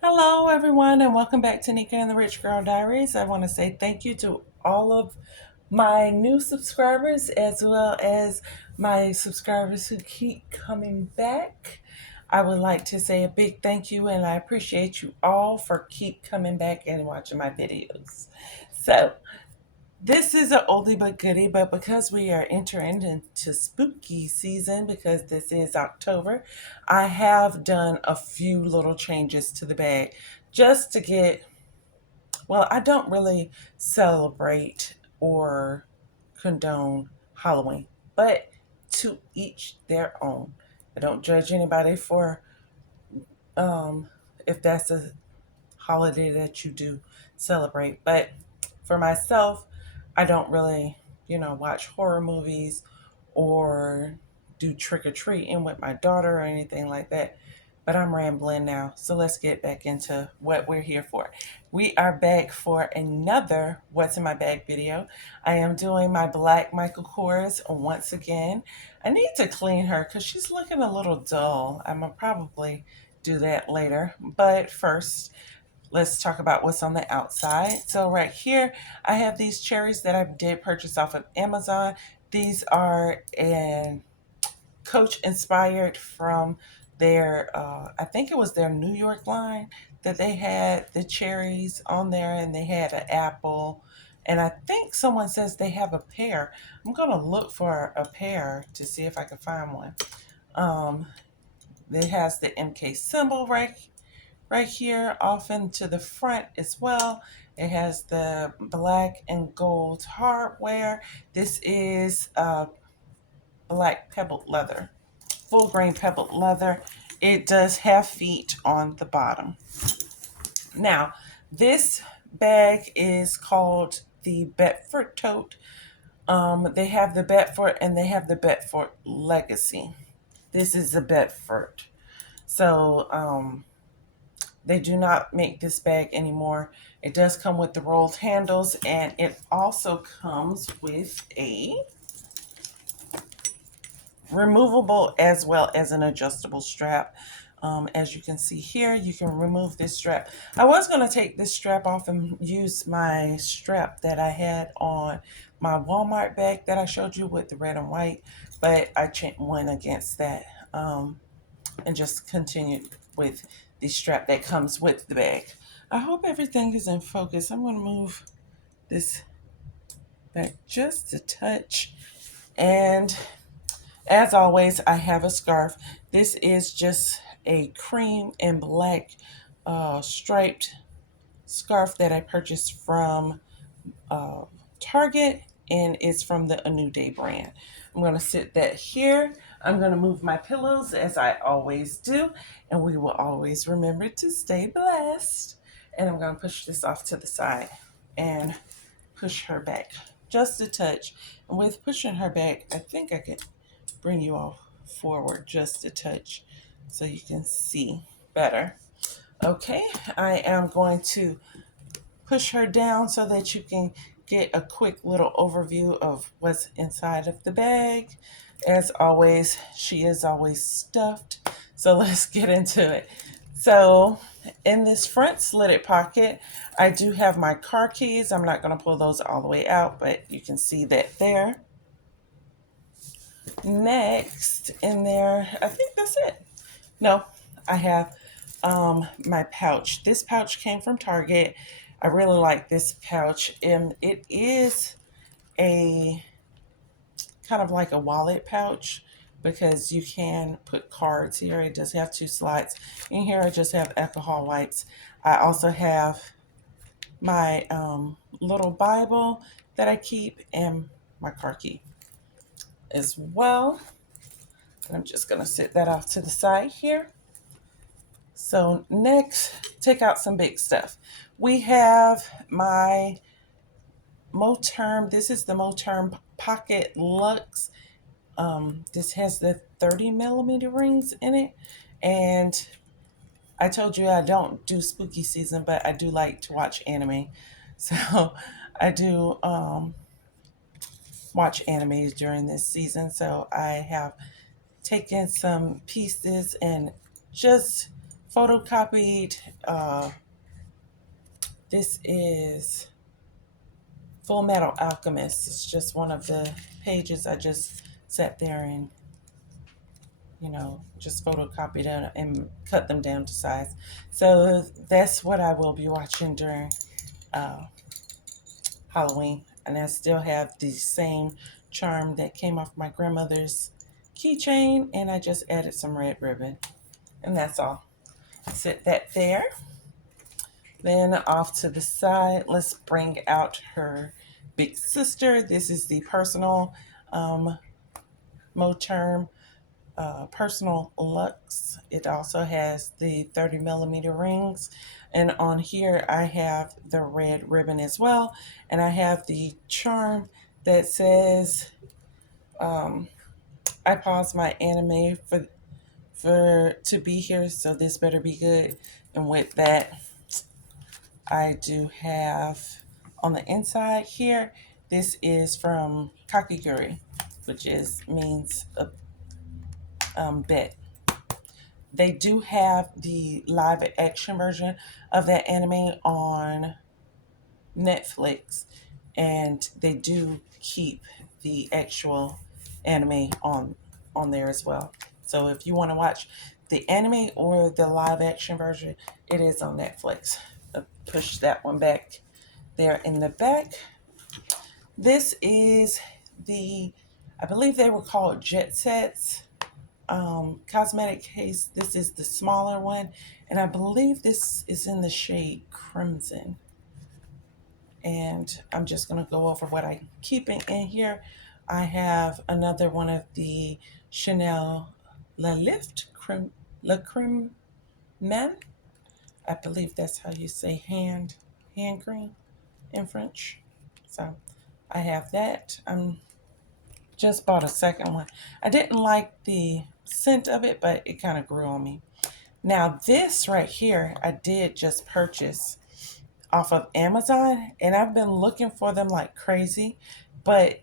Hello, everyone, and welcome back to Nika and the Rich Girl Diaries. I want to say thank you to all of my new subscribers as well as my subscribers who keep coming back. I would like to say a big thank you, and I appreciate you all for keep coming back and watching my videos. So, this is an oldie but goodie, but because we are entering into spooky season, because this is October, I have done a few little changes to the bag just to get, well, I don't really celebrate or condone Halloween, but to each their own. I don't judge anybody for um, if that's a holiday that you do celebrate. But for myself, I don't really, watch horror movies or do trick or treating with my daughter or anything like that. But I'm rambling now. So let's get back into what we're here for. We are back for another What's in My Bag video. I am doing my black MichaelKors once again. I need to clean her because she's looking a little dull. I'm going to probably do that later. But first, let's talk about what's on the outside. So right here, I have these cherries that I did purchase off of Amazon. These are an Coach inspired from their, I think it was their New York line that they had the cherries on there and they had an apple. And I think someone says they have a pear. I'm going to look for a pear to see if I can find one. Um, it has the MK symbol right here off into the front as well. It has the black and gold hardware. This is black pebbled leather, full grain pebbled leather. It does have feet on the bottom. Now, this bag is called the Bedford tote. They have the Bedford and they have the Bedford Legacy. This is the Bedford. So, they do not make this bag anymore. It does come with the rolled handles and it also comes with a removable as well as an adjustable strap. As you can see here, you can remove this strap. I was going to take this strap off and use my strap that I had on my Walmart bag that I showed you with the red and white, but I went against that and just continued with the strap that comes with the bag. I hope everything is in focus. I'm going to move this back just a touch. And as always, I have a scarf. This is just a cream and black striped scarf that I purchased from uh, Target, and it's from the A New Day brand. I'm going to sit that here. I'm going to move my pillows as I always do, and we will always remember to stay blessed. And I'm going to push this off to the side and push her back just a touch. And with pushing her back, I think I can bring you all forward just a touch so you can see better. Okay, I am going to push her down so that you can get a quick little overview of what's inside of the bag. As always, she is always stuffed. So let's get into it. So in this front slitted pocket, I do have my car keys. I'm not going to pull those all the way out, but you can see that there. Next in there, I think that's it. No, I have my pouch. This pouch came from Target. I really like this pouch, and it is a kind of like a wallet pouch because you can put cards here. It does have two slots. In here, I just have alcohol wipes. I also have my little Bible that I keep and my car key as well. And I'm just going to sit that off to the side here. So next, take out some big stuff. We have my Moterm. This is the Moterm Pocket Luxe. This has the 30 millimeter rings in it. And I told you I don't do spooky season, but I do like to watch anime. So I do watch animes during this season. So I have taken some pieces and just photocopied. This is Full Metal Alchemist. It's just one of the pages I just sat there and, just photocopied it and cut them down to size. So that's what I will be watching during uh, Halloween. And I still have the same charm that came off my grandmother's keychain, and I just added some red ribbon. And that's all. Sit that there. Then off to the side, let's bring out her big sister. This is the personal Moterm Personal Luxe. It also has the 30 millimeter rings. And on here, I have the red ribbon as well. And I have the charm that says, I paused my anime for to be here, so this better be good. And with that, I do have on the inside here, this is from Kakiguri, which means a bet. They do have the live action version of that anime on Netflix, and they do keep the actual anime on there as well. So if you want to watch the anime or the live action version, it is on Netflix. Push that one back there in the back. This is I believe they were called Jet Sets cosmetic case. This is the smaller one, and I believe this is in the shade Crimson. And I'm just going to go over what I'm keeping in here. I have another one of the Chanel La Creme Men. I believe that's how you say hand cream in French. So I have that. I'm just bought a second one. I didn't like the scent of it, but it kind of grew on me. Now this right here, I did just purchase off of Amazon, and I've been looking for them like crazy, but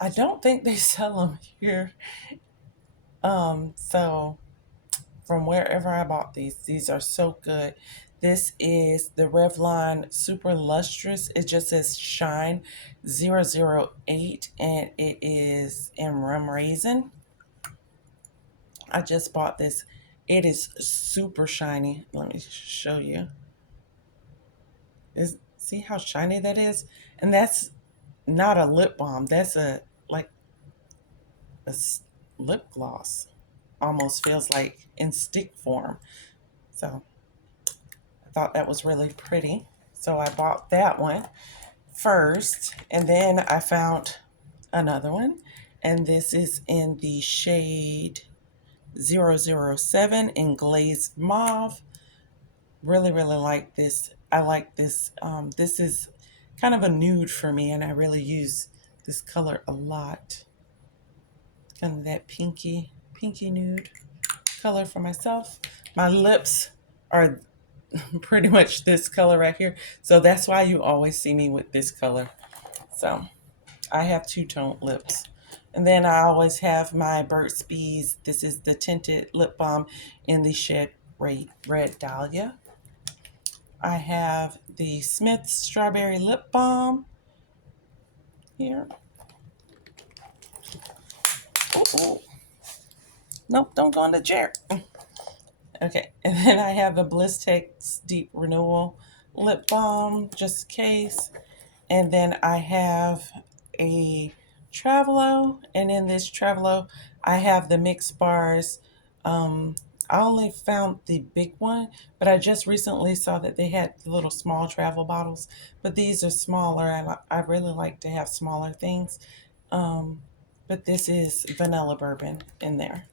I don't think they sell them here. So from wherever I bought these are so good. This is the Revlon Super Lustrous. It just says Shine 008, and it is in rum raisin. I just bought this. It is super shiny. Let me show you. See how shiny that is? And that's not a lip balm. That's a lip gloss. Almost feels like in stick form. So I thought that was really pretty. So I bought that one first, and then I found another one, and this is in the shade 007 in glazed mauve. Really, really like this. I like this. This is kind of a nude for me, and I really use this color a lot. Kind of that pinky nude color for myself. My lips are pretty much this color right here, so that's why you always see me with this color. So I have two-tone lips. And then I always have my Burt's Bees. This is the tinted lip balm in the shade Red Dahlia. I have the Smith Strawberry Lip Balm here. Oh, nope, don't go in the chair. Okay, and then I have a Blistex Deep Renewal Lip Balm, just in case. And then I have a Travelo, and in this Travelo, I have the Mix Bars. I only found the big one, but I just recently saw that they had the little small travel bottles, but these are smaller. I really like to have smaller things. But this is vanilla bourbon in there.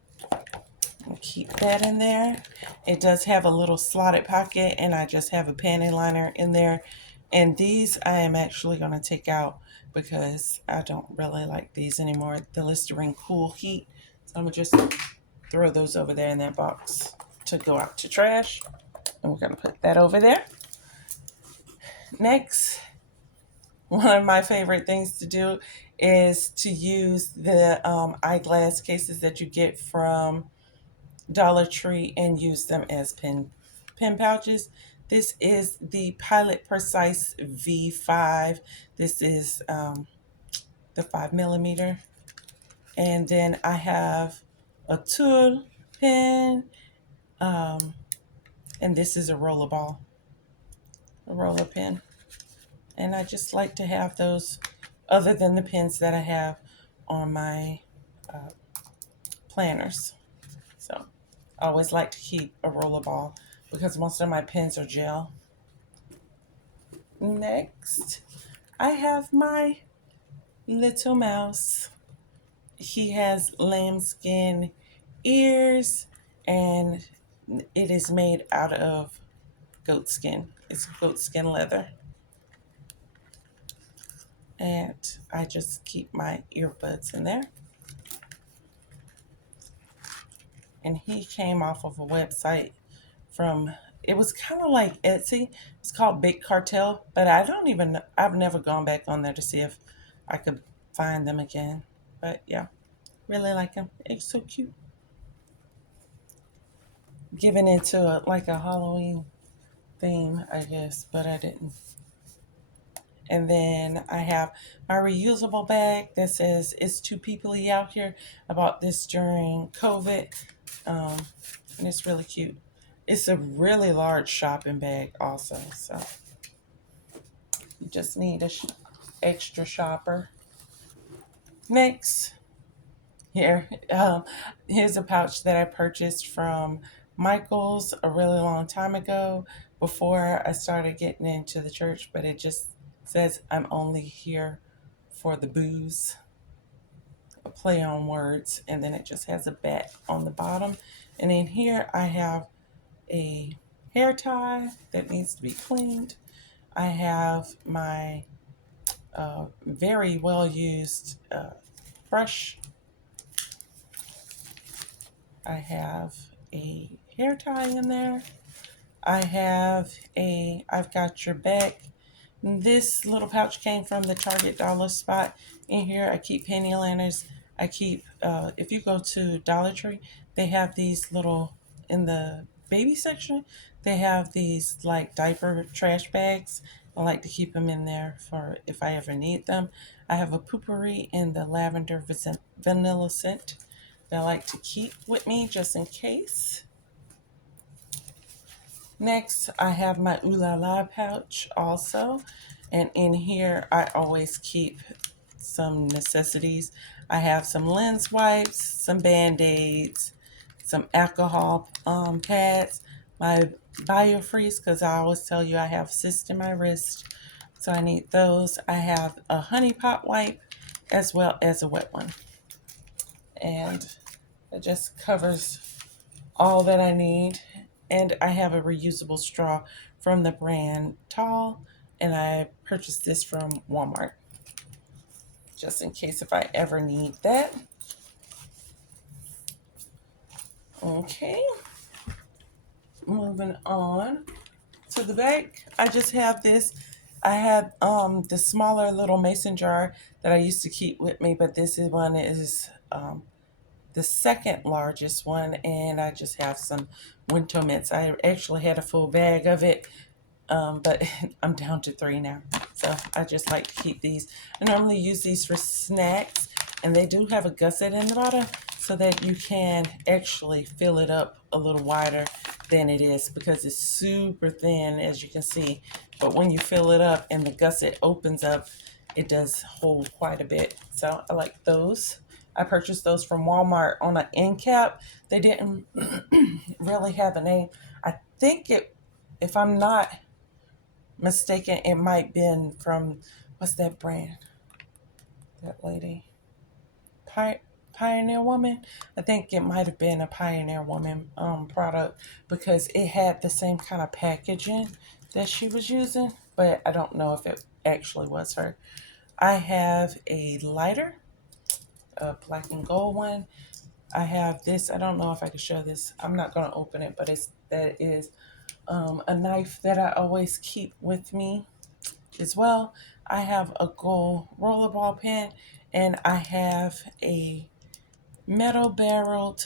I'll keep that in there. It does have a little slotted pocket, and I just have a panty liner in there. And these I am actually going to take out because I don't really like these anymore. The Listerine Cool Heat. So I'm going to just throw those over there in that box to go out to trash. And we're going to put that over there. Next, one of my favorite things to do is to use the eyeglass cases that you get from Dollar Tree and use them as pen pen pouches. This is the Pilot Precise V5. This is the 5 millimeter. And then I have a tool pen, and this is a roller pen. And I just like to have those other than the pens that I have on my planners. So I always like to keep a rollerball because most of my pens are gel. Next, I have my little mouse. He has lambskin ears, and it is made out of goat skin. It's goat skin leather. And I just keep my earbuds in there. And he came off of a website from, it was kind of like Etsy. It's called Big Cartel, but I've never gone back on there to see if I could find them again. But yeah, really like him. It's so cute. Given into like a Halloween theme, I guess, but I didn't. And then I have my reusable bag that says it's too peoply out here. I bought this during COVID, um, and it's really cute. It's a really large shopping bag also, so you just need a extra shopper. Next, here, here's a pouch that I purchased from Michael's a really long time ago before I started getting into the church, but it just says I'm only here for the booze, a play on words, and then it just has a bat on the bottom. And in here I have a hair tie that needs to be cleaned. I have my very well used brush. I have a hair tie in there. I've got your back. This little pouch came from the Target dollar spot. In here, I keep penny liners. I keep, if you go to Dollar Tree, they have these little, in the baby section, they have these like diaper trash bags. I like to keep them in there for if I ever need them. I have a poopery in the lavender vanilla scent that I like to keep with me just in case. Next, I have my Ooh La La pouch also. And in here, I always keep some necessities. I have some lens wipes, some Band-Aids, some alcohol pads, my biofreeze, because I always tell you I have cysts in my wrist, so I need those. I have a honey pot wipe as well as a wet one. And it just covers all that I need. And I have a reusable straw from the brand Tall, and I purchased this from Walmart just in case if I ever need that. Okay, moving on to the back. I just have this. I have the smaller little mason jar that I used to keep with me, but this one is the second largest one, and I just have some winter mints. I actually had a full bag of it, but I'm down to 3 now. So I just like to keep these. I normally use these for snacks, and they do have a gusset in the bottom so that you can actually fill it up a little wider than it is because it's super thin, as you can see. But when you fill it up and the gusset opens up, it does hold quite a bit. So I like those. I purchased those from Walmart on an end cap. They didn't really have a name. I think it, if I'm not mistaken, it might been from, what's that brand? That lady. Pioneer Woman. I think it might have been a Pioneer Woman product because it had the same kind of packaging that she was using, but I don't know if it actually was her. I have a lighter, a black and gold one. I have this. I don't know if I can show this. I'm not going to open it, but that is a knife that I always keep with me as well. I have a gold rollerball pen, and I have a metal barreled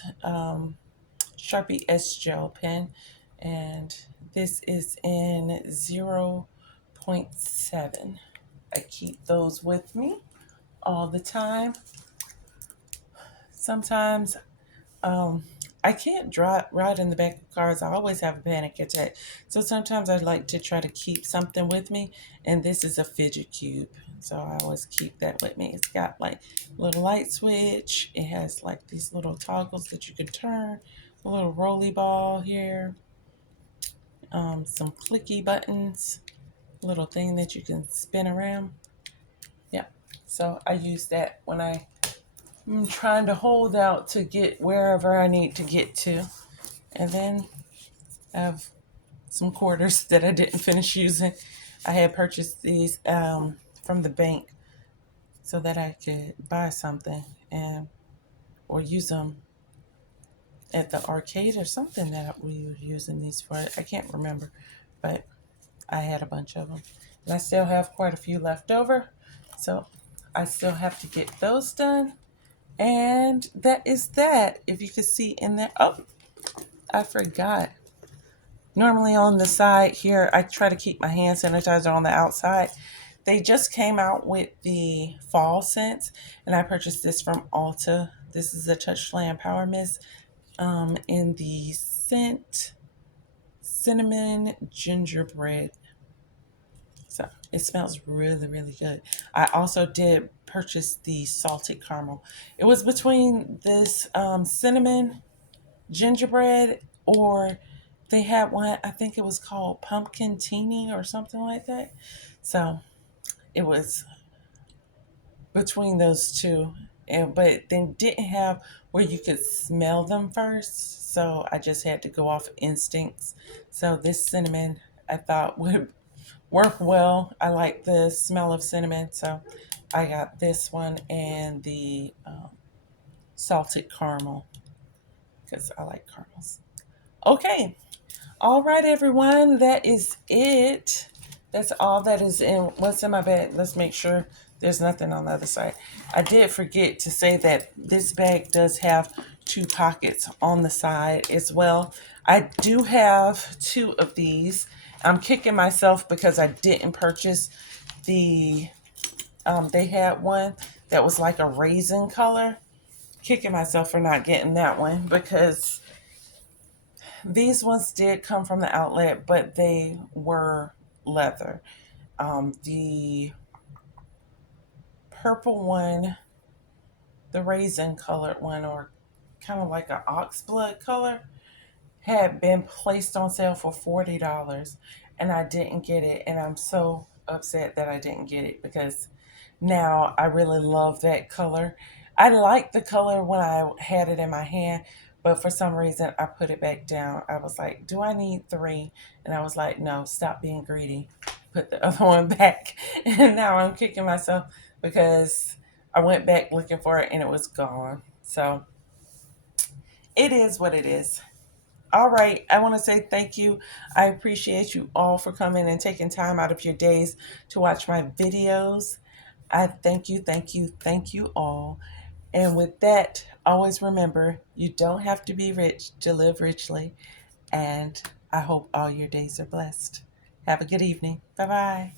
Sharpie S gel pen, and This is in 0.7. I keep those with me all the time. Sometimes I can't ride in the back of cars. I always have a panic attack. So sometimes I like to try to keep something with me. And this is a fidget cube. So I always keep that with me. It's got like a little light switch. It has like these little toggles that you can turn. A little rolly ball here. Some clicky buttons. A little thing that you can spin around. Yeah. So I use that when I'm trying to hold out to get wherever I need to get to. And then I have some quarters that I didn't finish using. I had purchased these from the bank so that I could buy something and or use them at the arcade or something that we were using these for. I can't remember, but I had a bunch of them. And I still have quite a few left over. So I still have to get those done. And that is that. If you could see in there. Oh, I forgot. Normally on the side here, I try to keep my hand sanitizer on the outside. They just came out with the fall scents, and I purchased this from Ulta. This is a Touch Slam Power Mist in the scent cinnamon gingerbread. So it smells really, really good. I also did purchase the salted caramel. It was between this cinnamon gingerbread, or they had one, I think it was called pumpkin teeny or something like that. So it was between those two. And but they didn't have where you could smell them first. So I just had to go off instincts. So this cinnamon I thought would work well. I like the smell of cinnamon. So I got this one and the salted caramel because I like caramels. Okay. All right, everyone. That is it. That's all that is in what's in my bag. Let's make sure there's nothing on the other side. I did forget to say that this bag does have two pockets on the side as well. I do have two of these. I'm kicking myself because I didn't purchase the, they had one that was like a raisin color. Kicking myself for not getting that one because these ones did come from the outlet, but they were leather. The purple one, the raisin colored one, or kind of like an oxblood color, had been placed on sale for $40 and I didn't get it. And I'm so upset that I didn't get it because now I really love that color. I liked the color when I had it in my hand, but for some reason I put it back down. I was like, do I need three? And I was like, no, stop being greedy. Put the other one back. And now I'm kicking myself because I went back looking for it and it was gone. So it is what it is. All right. I want to say thank you. I appreciate you all for coming and taking time out of your days to watch my videos. I thank you all. And with that, always remember you don't have to be rich to live richly. And I hope all your days are blessed. Have a good evening. Bye bye.